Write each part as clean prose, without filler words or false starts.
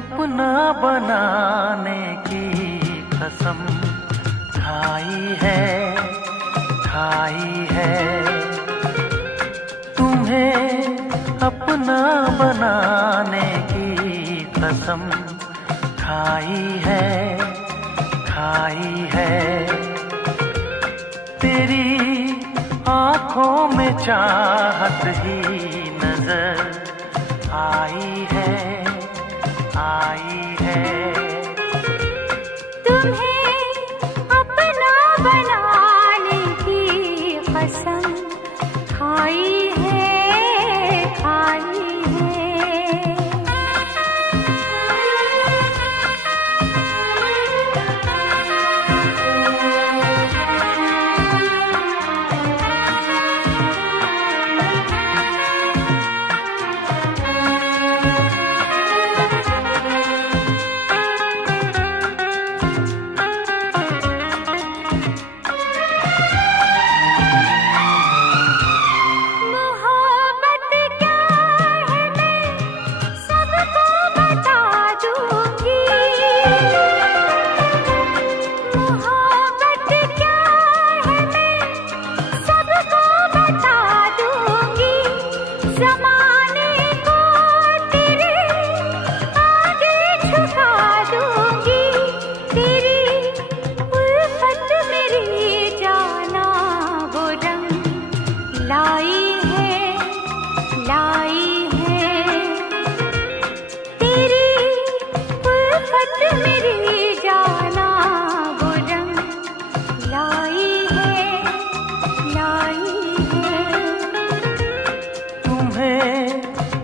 अपना बनाने की कसम खाई है तुम्हें अपना बनाने की कसम खाई है तेरी आँखों में चाहत ही नजर आई है तुम्हें अपना बनाने की कसम खाई है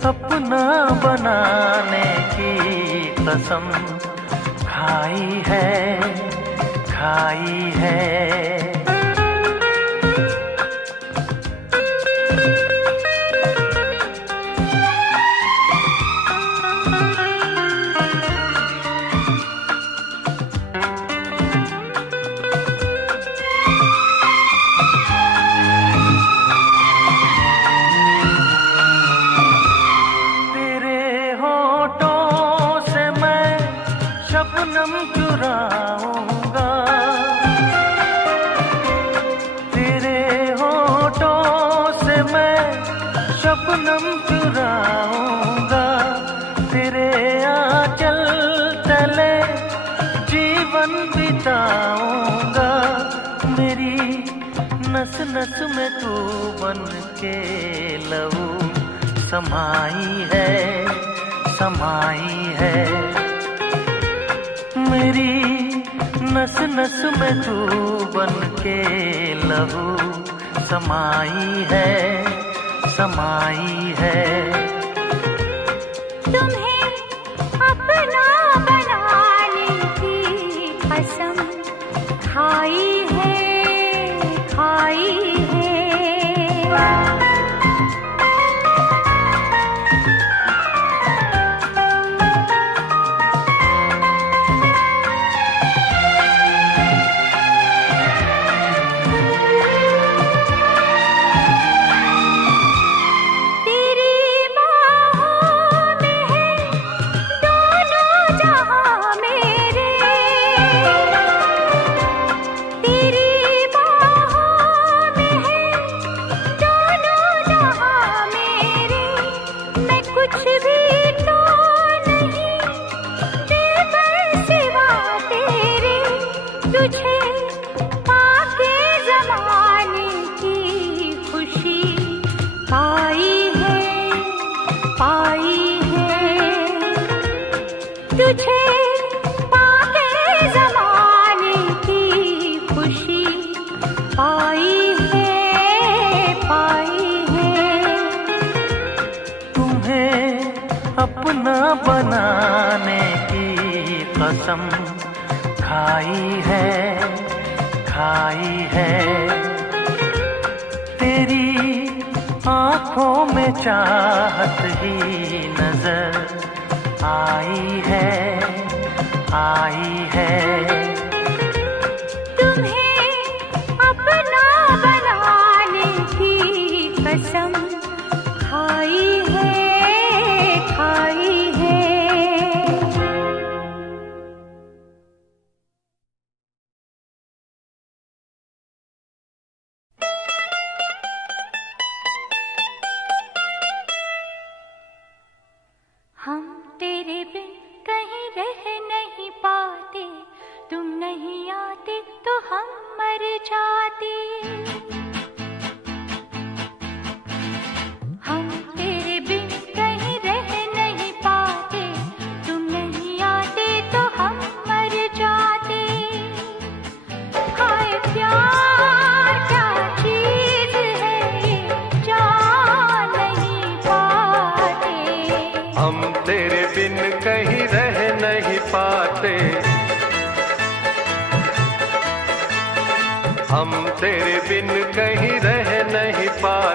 अपना बनाने की कसम खाई है शबनम चुराऊंगा तेरे होठों से मैं शबनम चुराऊंगा तेरे आंचल तले जीवन बिताऊंगा मेरी नस नस में तू बन के लहू समाई है मेरी नस नस में तू बन के लहू समाई है तुम्हें अपना बनाने की कसम खाई है तुझे पाके ज़माने की खुशी पाई है तुझे पाके ज़माने की खुशी पाई है तुम्हें अपना बनाने की कसम खाई है तेरी आँखों में चाहत ही नजर आई है तुम्हें अपना बनाने की कसम खाई है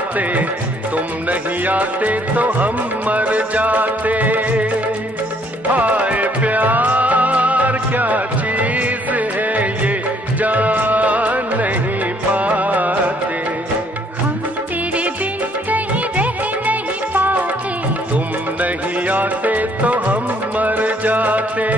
पाते, तुम नहीं आते तो हम मर जाते। हाय प्यार क्या चीज है ये जान नहीं पाते। हम तेरे बिन कहीं रह नहीं पाते, तुम नहीं आते तो हम मर जाते।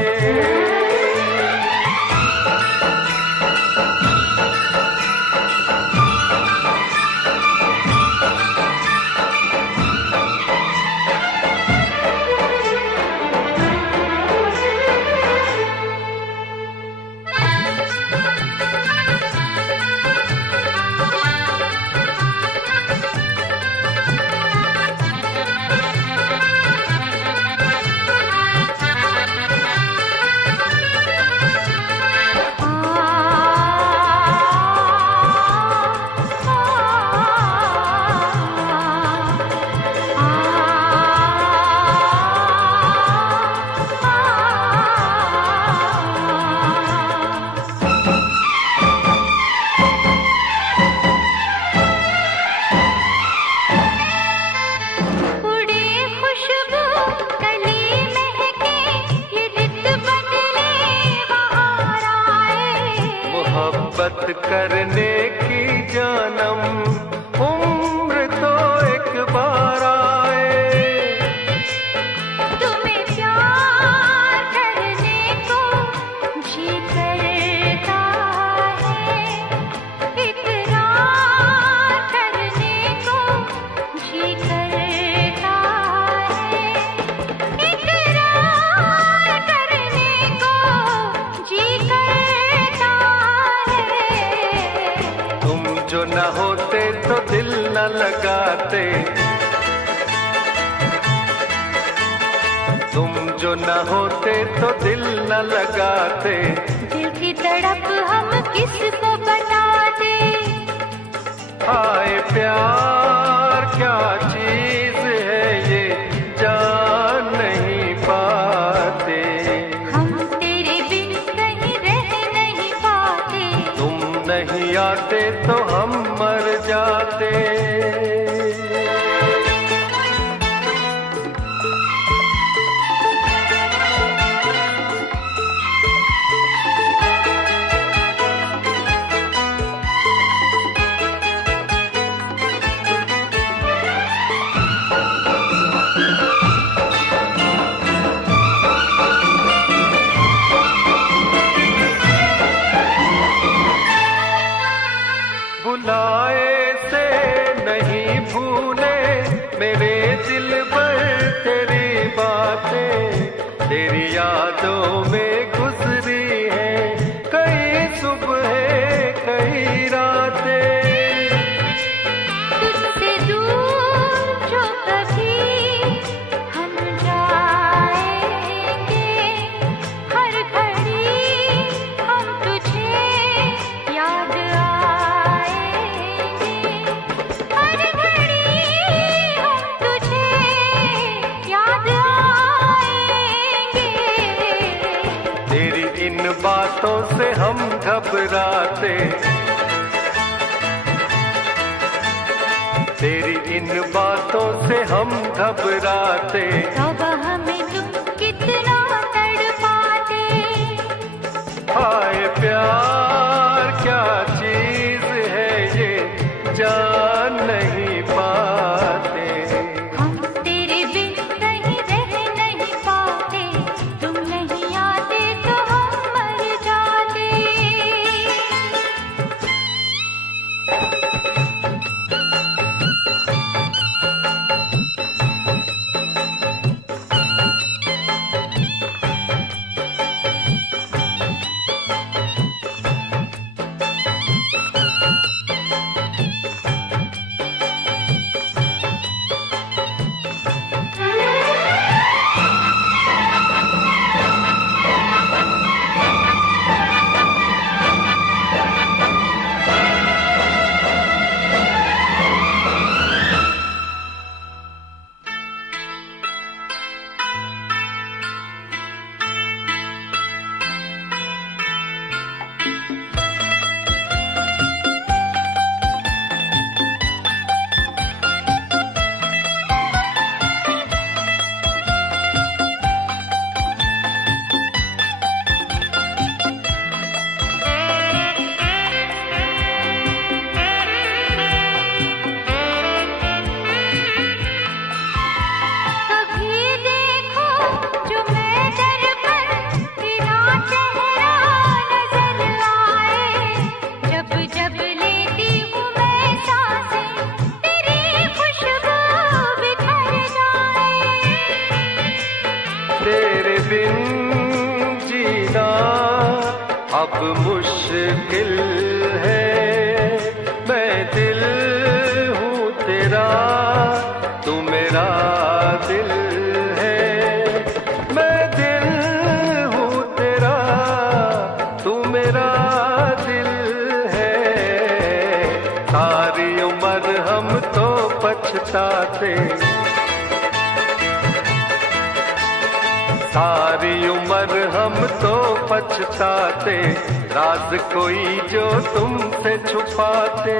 मोहब्बत करने की जानम उम्र तो एक बार आए। तुम्हें प्यार करने को जी करता है, इकरार करने को जी करता है, इकरार करने को जी करता है। तुम जो न होते तो दिल न लगाते, तुम जो न होते तो दिल न लगाते। दिल की तड़प हम किसको बताते। हाय प्यार क्या चीज है ये जान नहीं पाते। हम तेरे बिन कहीं रह नहीं पाते, तुम नहीं आते तो हम मर जाते। बुलाए से नहीं भूले मेरे दिल पर तेरी बातें, तेरी यादों में गुजरी है कई सुबह कई रातें। तुझसे दूर जो कभी हम जाएंगे, हर घड़ी हम तुझे याद आएंगे, हर घड़ी हम तुझे याद आएंगे। तेरी इन बातों से हम घबराते, तेरी इन बातों से हम घबराते। तौबा हमें तुम कितना तड़पाते। हाय प्यार क्या चीज है ये जान नहीं पाते। हम तेरे बिन कहीं रह नहीं पाते, तुम नहीं आते तो हम मर जाते। मेरा, तू मेरा दिल है। मैं दिल हूँ तेरा, तू मेरा दिल है। सारी उम्र हम तो पछताते, सारी उम्र हम तो पछताते, राज कोई जो तुमसे छुपाते।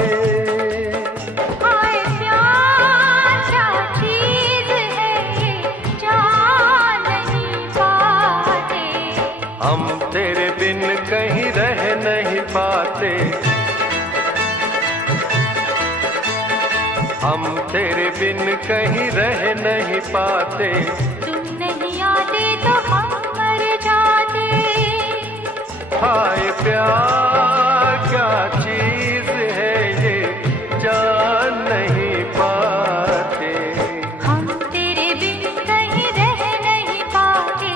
हाय प्यार क्या चीज है ये जान नहीं पाते, हम तेरे बिन कहीं रह नहीं पाते, हम तेरे बिन कहीं रह नहीं पाते। तुम नहीं आते तो हम मर जाते। हाय प्यार क्या चीज है ये जान नहीं पाते, हम तेरे बिन कहीं रह नहीं पाते,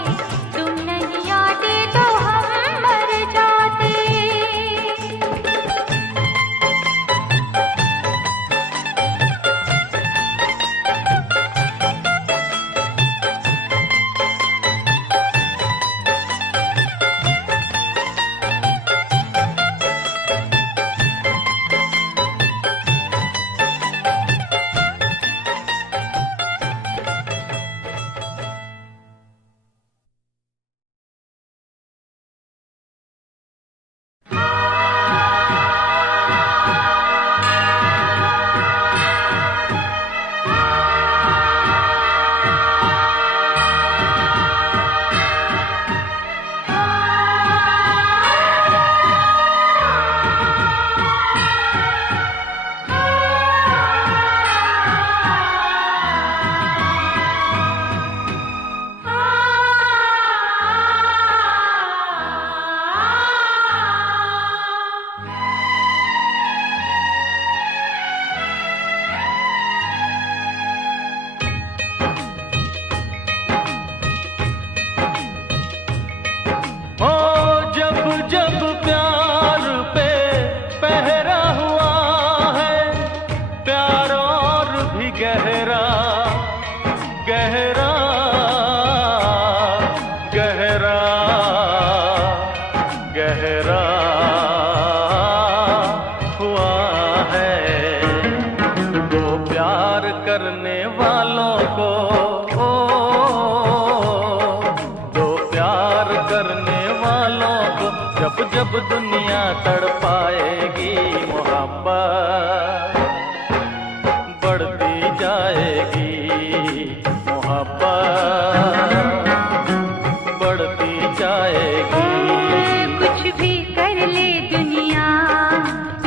तुम नहीं आते तो हम मर जाते। जब प्यार पे पहरा हुआ है, प्यार और भी गहरा गहरा गहरा गहरा हुआ है। तो प्यार करने वालों को जब दुनिया तड़पाएगी, मोहब्बत बढ़ती जाएगी, मोहब्बत बढ़ती जाएगी। कुछ भी कर ले दुनिया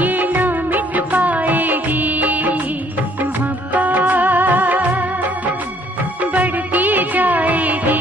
ये ना मिट पाएगी, मोहब्बत बढ़ती जाएगी।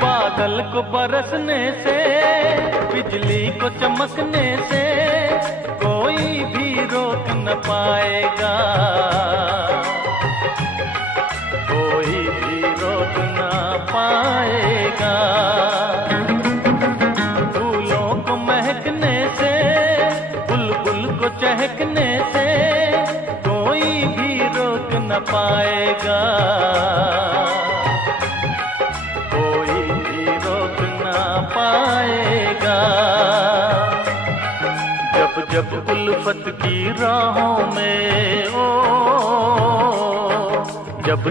बादल को बरसने से, बिजली को चमकने से कोई भी रोक न पाएगा, कोई भी रोक न पाएगा। फूलों को महकने से, बुलबुल को चहकने से कोई भी रोक न पाएगा, पाएगा। जब उल्फत की राहों में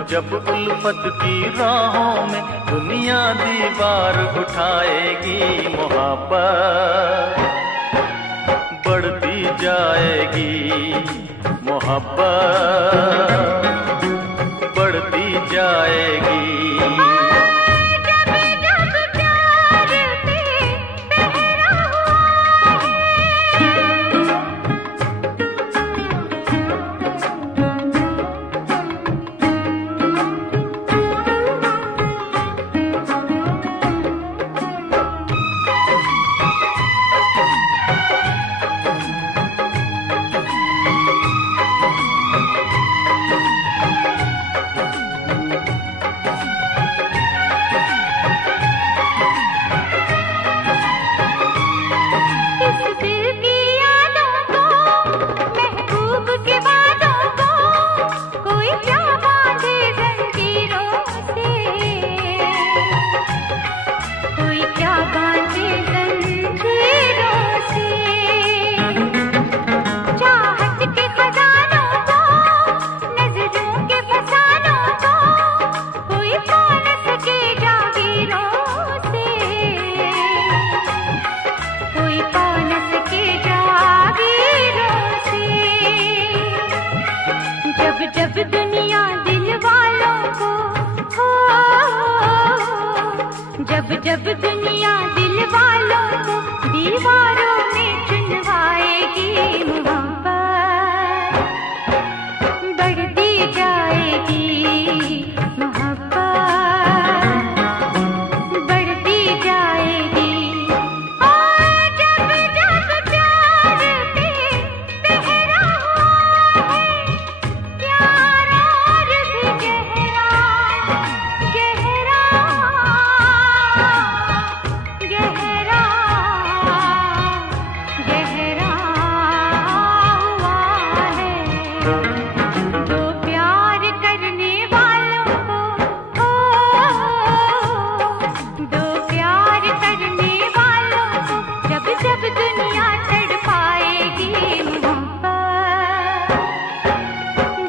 जब उल्फत की राहों में दुनिया दीवार उठाएगी, मोहब्बत बढ़ती जाएगी, मोहब्बत बढ़ती जाएगी। जब जब प्यार पे पहरा हुआ जब दुनिया दिल वालों को हो, जब दुनिया दिल वालों को दीवारों में चुनवाएगी, मोहब्बत बढ़ती जाएगी, मोहब्बत बढ़ती जाएगी। और जब जब प्यार पे पहरा हुआ है, प्यार और भी गहरा गहरा गहरा गहरा हुआ है। दो प्यार करने वालों को दो प्यार करने वालों को जब जब दुनिया तड़पाएगी, मोहब्बत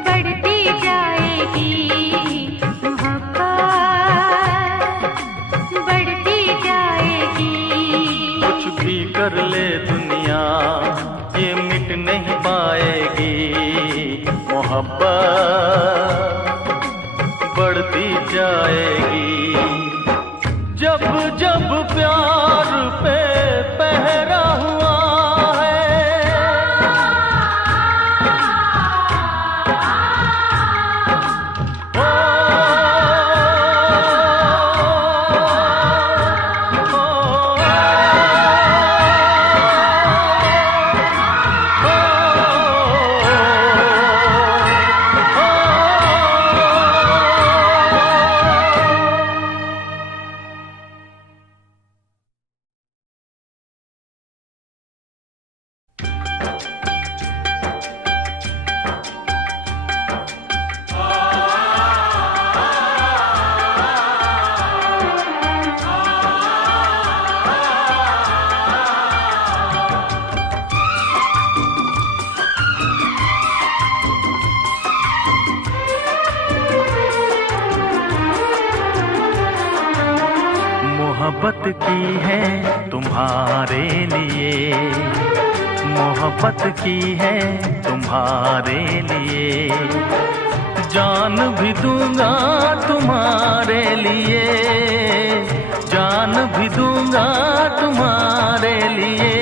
बढ़ती जाएगी, मोहब्बत बढ़ती जाएगी। कुछ भी कर ले दुनिया ये मिट नहीं पाएगी, मोहब्बत बढ़ती जाएगी। जब जब प्यार पे पहरा हुआ है, मोहब्बत की है तुम्हारे लिए, मोहब्बत की है तुम्हारे लिए, जान भी दूंगा तुम्हारे लिए, जान भी दूंगा तुम्हारे लिए।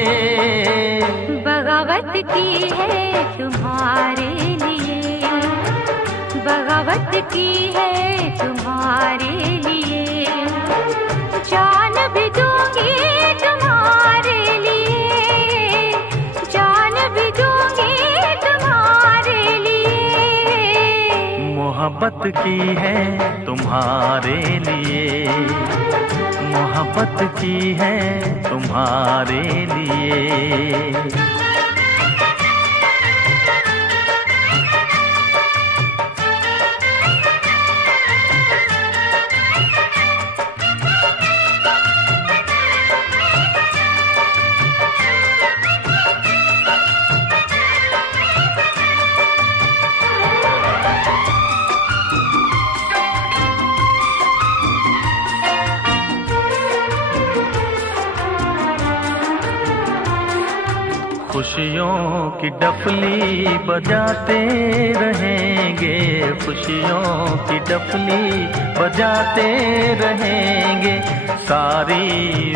बगावत की है तुम्हारे लिए, बगावत की है तुम्हारे लिए, जान भी दूंगी तुम्हारे लिए, जान भी दूंगी तुम्हारे लिए। मोहब्बत की है तुम्हारे लिए, मोहब्बत की है तुम्हारे लिए। खुशियों की डफली बजाते रहेंगे, खुशियों की डफली बजाते रहेंगे, सारी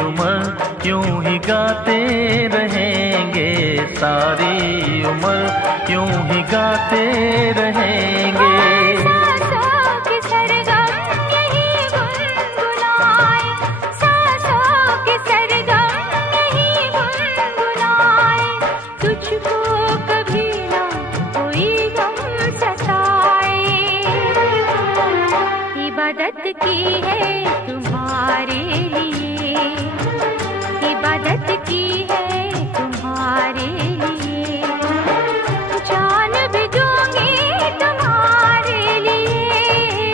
उम्र यूं ही गाते रहेंगे, सारी उम्र यूं ही गाते रहेंगे। इबादत की है तुम्हारे लिए, इबादत की है तुम्हारे लिए, जान भी दूंगी तुम्हारे लिए,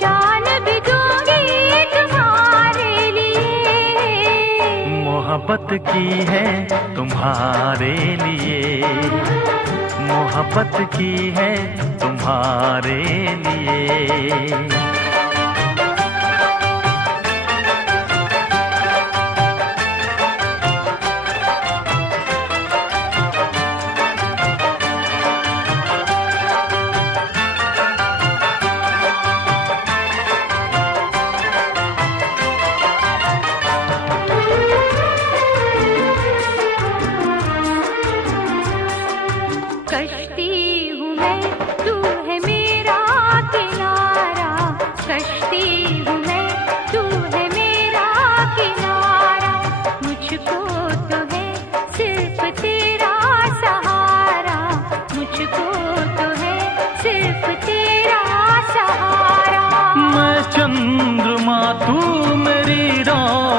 जान भी दूंगी तुम्हारे लिए। मोहब्बत की है तुम्हारे लिए, मोहब्बत की है तुम्हारे लिए।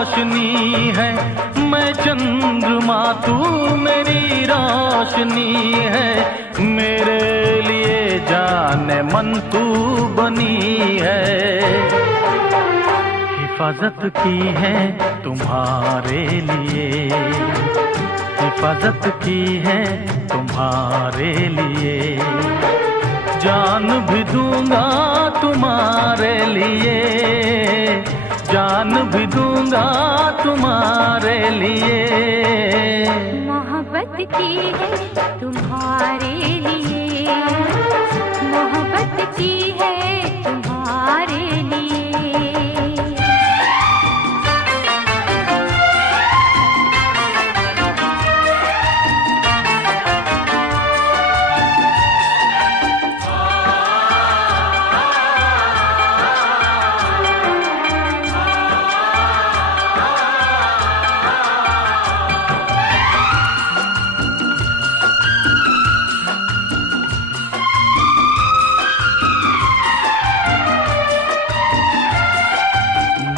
रोशनी है, मैं चंद्रमा तू मेरी रोशनी है, मेरे लिए जाने मन तू बनी है। हिफाजत की है तुम्हारे लिए, हिफाजत की है तुम्हारे लिए, जान भी दूंगा तुम्हारे लिए, जान भी दूंगा तुम्हारे लिए। मोहब्बत की है तुम्हारे लिए, मोहब्बत की है तुम्हारे लिए।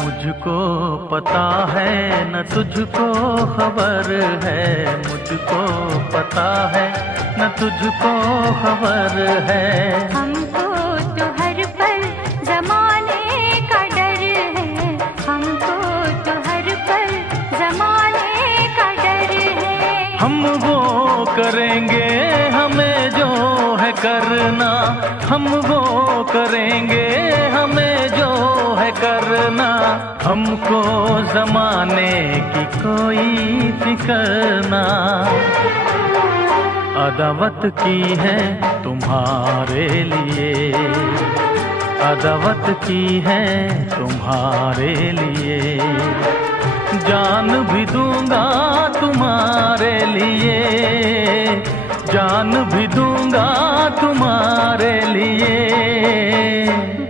मुझको पता है न तुझको खबर है, मुझको पता है न तुझको खबर है। हमको तो हर पल जमाने का डर है, हमको तो हर पल जमाने का डर है। हम वो करेंगे हमें जो है करना, हम वो करेंगे हमें जो है करना, हमको जमाने की कोई फिक्र ना। अदावत की है तुम्हारे लिए, अदावत की है तुम्हारे लिए, जान भी दूंगा तुम्हारे लिए, जान भी दूंगा तुम्हारे लिए।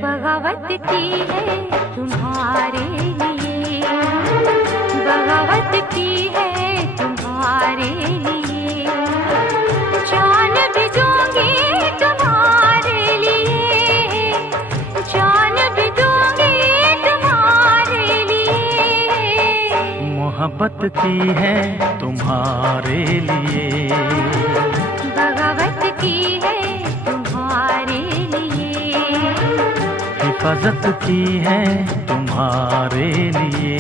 बगावत की है तुम्हारे लिए, बगावत की है तुम्हारे लिए, जान भी दूंगी तुम्हारे लिए, जान भी दूंगी तुम्हारे लिए। मोहब्बत की है तुम्हारे लिए, बगावत की है तुम्हारे लिए, हिफाजत की है तुम्हारे लिए,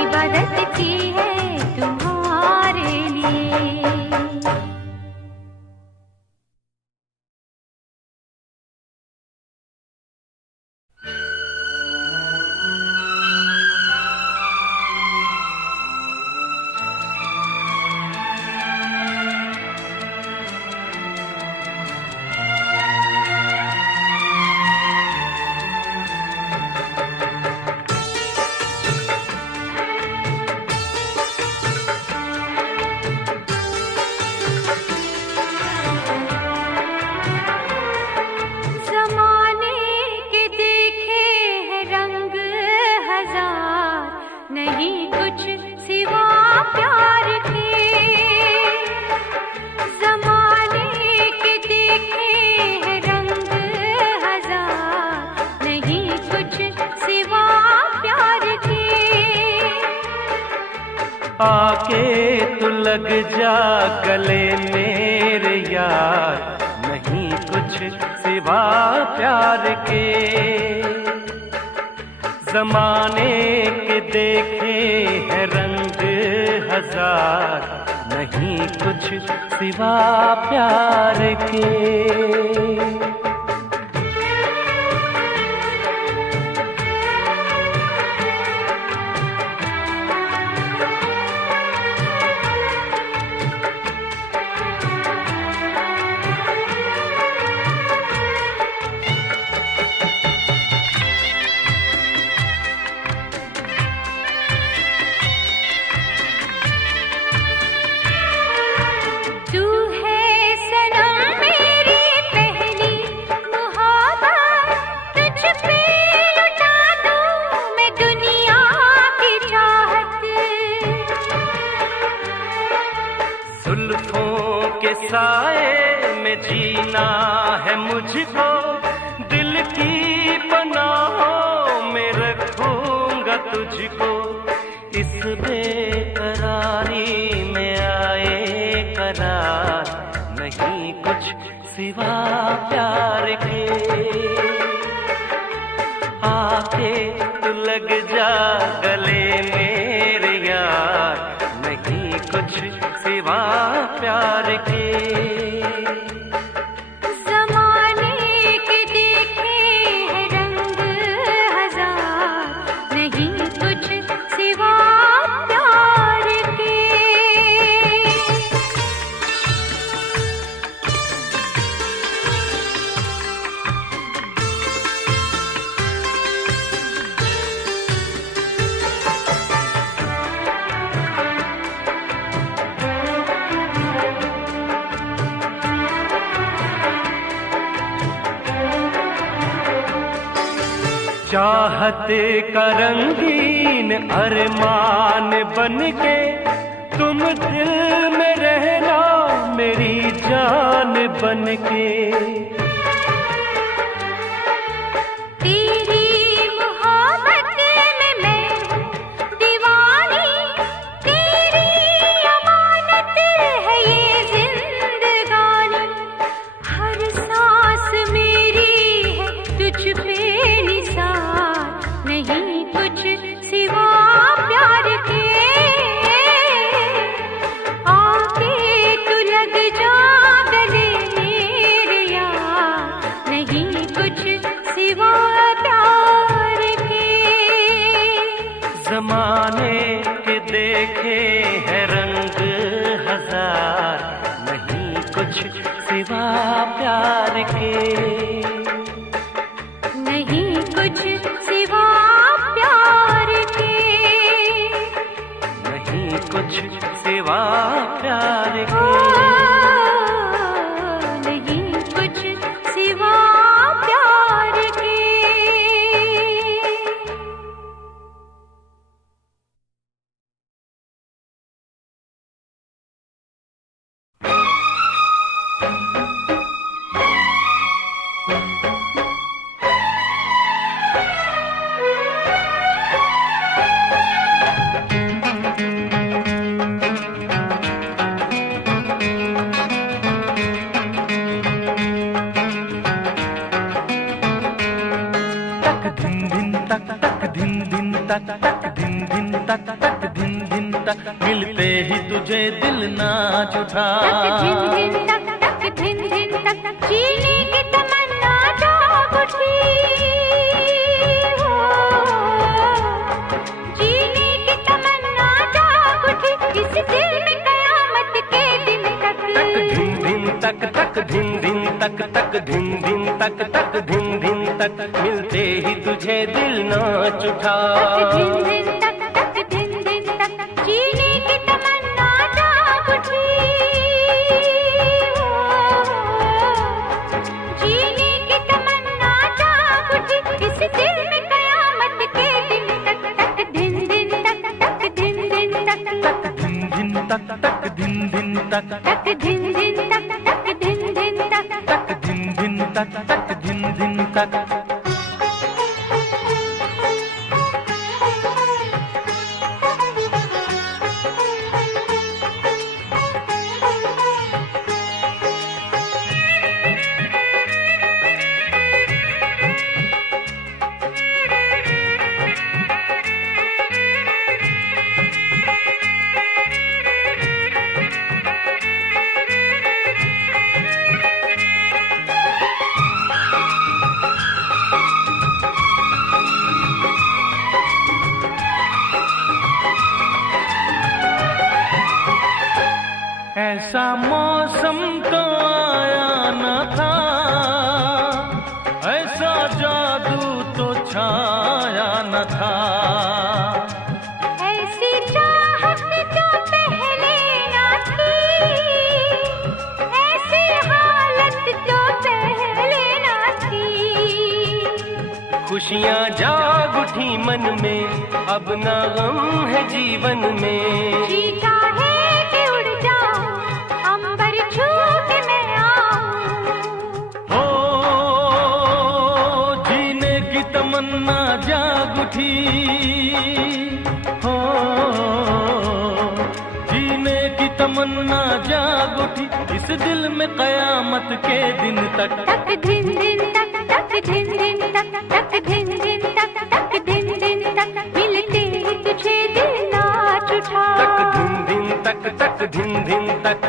इबादत की है तुम्हारे लिए। नहीं कुछ सिवा प्यार के, ज़माने के देखे हैं रंग हजार, नहीं कुछ सिवा प्यार के। आके तू लग जा गले मेरे यार, नहीं कुछ सिवा प्यार के। ज़माने के देखे हैं रंग हजार, नहीं कुछ सिवा प्यार के। साए में जीना है मुझको, दिल की पनाहों में रखूंगा तुझको इस बेकरारी में आए करार, नहीं कुछ सिवा प्यार के। आके तू लग जा गले मेरे यार, नहीं कुछ सिवा प्यार के। चाहत का रंगीन अरमान बनके तुम दिल में रहना मेरी जान बनके। तेरी मोहब्बत में मैं दीवानी, तेरी अमानत है ये जिंदगानी। हर सांस मेरी है तुझ पे नहीं कुछ सिवा प्यार के। आके तू लग जा गले मेरे यार, नहीं कुछ सिवा प्यार के। ज़माने के देखे हैं रंग हजार, नहीं कुछ सिवा प्यार के। नहीं कुछ सिवा प्यार के, नहीं कुछ सिवा प्यार के। नहीं कुछ सिवा प्यार के। मिलते ही तुझे दिल नाच उठा। धिन धिन तक तक धिन धिन तक जीने की तमन्ना जाग उठी। जीने की तमन्ना जाग उठी इस दिल में कयामत के दिन तक। धिन धिन तक तक धिन धिन तक तक धिन धिन तक तक धिन धिन तक मिलते ही तुझे दिल नाच उठा। धिन धिन तक तक धिन धिन तक जीने की तमन्ना जाग उठी। जीने की तमन्ना जाग उठी इस दिल में कयामत के दिन तक। तक धिन धिन तक तक धिन धिन तक तक धिन धिन तक तक धिन धिन तक तक धिन धिन तक तक धिन धिन तक तक धिन धिन तक तक धिन धिन तक। ऐसा मौसम तो आया न था, ऐसा जादू तो छाया न था। ऐसी चाहत जो पहले ना थी, ऐसी हालत जो पहले ना थी। खुशियाँ जाग उठी मन में, अब ना गम है जीवन में। जीता है कि उड़ जाऊं, अंबर छू के मैं आऊं। हो जीने की तमन्ना जाग उठी हो, जीने की तमन्ना जाग उठी इस दिल में कयामत के दिन तक। तक दिन दिन तक, तक दिन दिन तक, तक दिन दिन तक, तक दिन दिन तक, मिलते ही तुझे दिल नाच उठा। तक दिन दिन तक, तक दिन दिन तक।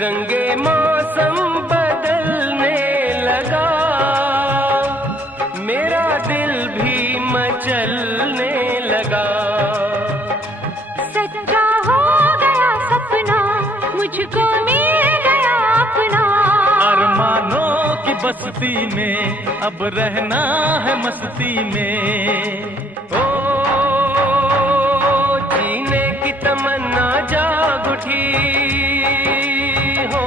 रंगे मौसम बदलने लगा, मेरा दिल भी मचलने लगा। सच्चा हो गया सपना, मुझको मिल गया अपना। अरमानों की बस्ती में अब रहना है मस्ती में। ओ जीने की तमन्ना जाग उठी हो,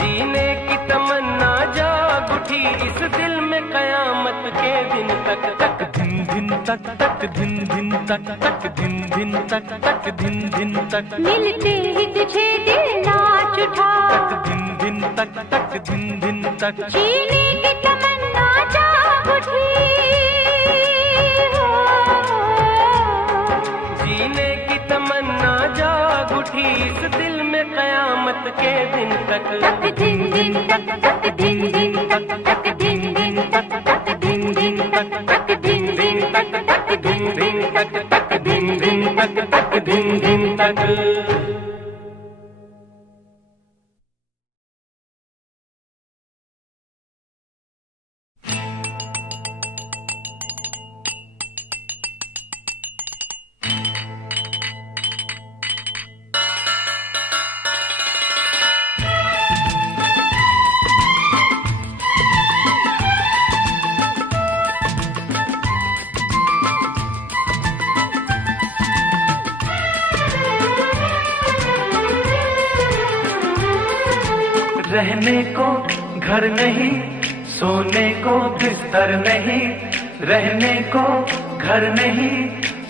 जीने की तमन्ना जाग उठी इस दिल में कयामत के दिन तक। तक दिन दिन तक, तक दिन दिन तक, तक दिन दिन तक, तक दिन दिन तक, मिलते ही तुझे दिल नाच उठा। तक दिन दिन तक, तक दिन दिन तक, जीने की तमन्ना जाग उठी हो, जीने की तमन्ना जाग उठी इस दिल में कयामत के दिन तक। तक दिन दिन तक, तक दिन दिन तक, तक दिन दिन तक, तक दिन दिन तक, तक दिन दिन तक, तक दिन दिन तक, तक दिन दिन तक, तक दिन दिन तक। रहने को घर नहीं, सोने को बिस्तर नहीं, रहने को घर नहीं,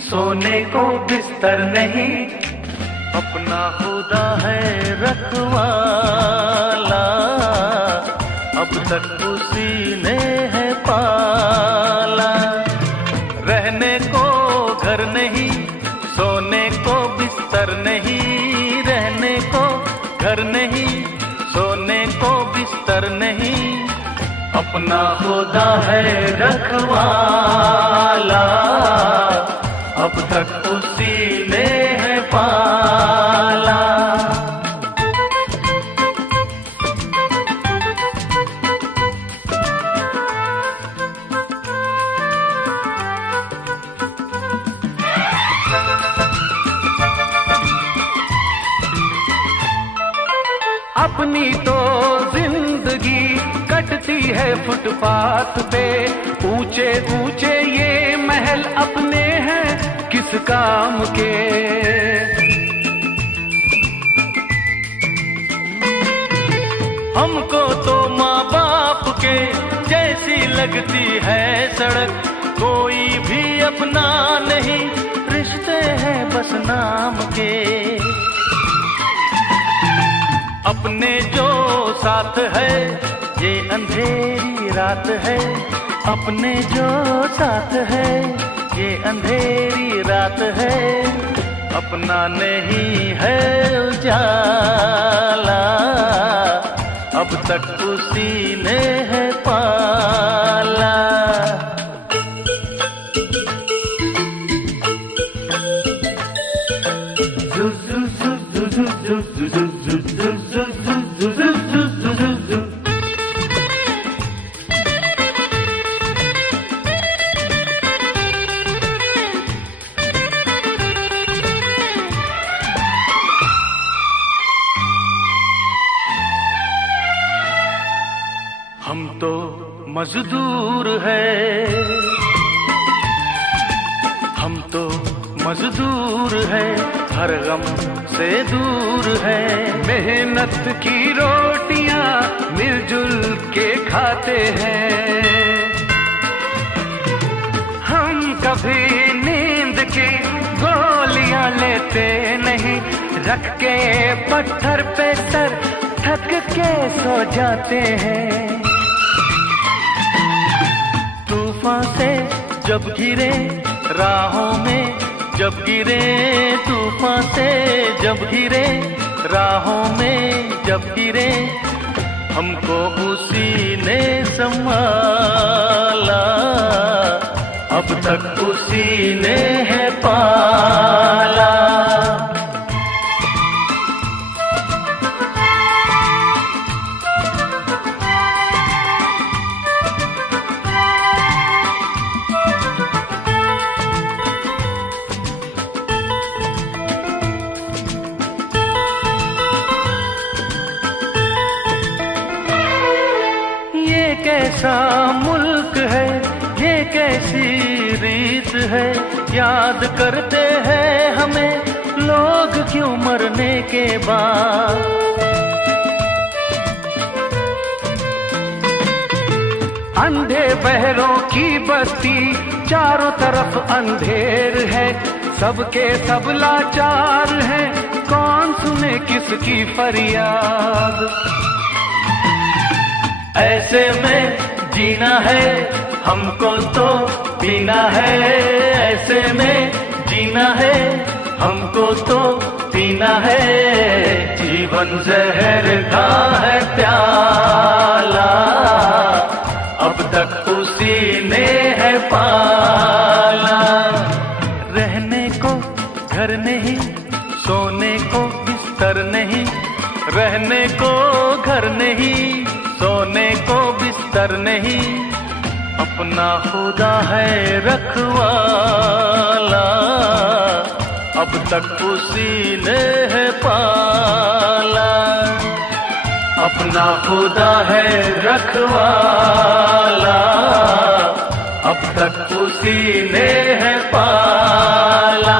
सोने को बिस्तर नहीं, अपना खुदा है रखवाला, अब तक उसी ने है पाला। रहने को घर नहीं, सोने को बिस्तर नहीं, रहने को घर नहीं, सोने को बिस्तर नहीं, अपना खुदा है रखवाला, अब तक उसी ने है पाला। अपनी तो जिंदगी कटती है फुटपाथ पे, ऊंचे ऊंचे ये महल अपने हैं किस काम के। हमको तो माँ बाप के जैसी लगती है सड़क, कोई भी अपना नहीं, रिश्ते हैं बस नाम के। अपने जो साथ है ये अंधेरी रात है, अपने जो साथ है ये अंधेरी रात है, अपना नहीं है उजाला, अब तक उसी ने है पाला। तो मजदूर है, हम तो मजदूर है, हर गम से दूर है। मेहनत की रोटियां मिलजुल के खाते हैं, हम कभी नींद की गोलियां लेते नहीं, रख के पत्थर पे सर थक के सो जाते हैं। तूफान से जब गिरे राहों में, जब गिरे तूफान से जब गिरे राहों में, जब गिरे हमको उसी ने संभाला, अब तक उसी ने है पाला। कैसा मुल्क है, ये कैसी रीत है, याद करते हैं हमें लोग क्यों मरने के बाद। अंधे बहरों की बस्ती, चारों तरफ अंधेर है, सबके सब लाचार हैं, कौन सुने किसकी फरियाद। ऐसे में जीना है हमको तो पीना है, ऐसे में जीना है हमको तो पीना है। जीवन जहर का है प्याला, अब तक उसी ने है पाला। रहने को घर नहीं, सोने को बिस्तर नहीं, रहने को घर नहीं, सोने को बिस्तर नहीं, अपना खुदा है रखवाला, अब तक उसी ने है पाला। अपना खुदा है रखवाला, अब तक उसी ने है पाला।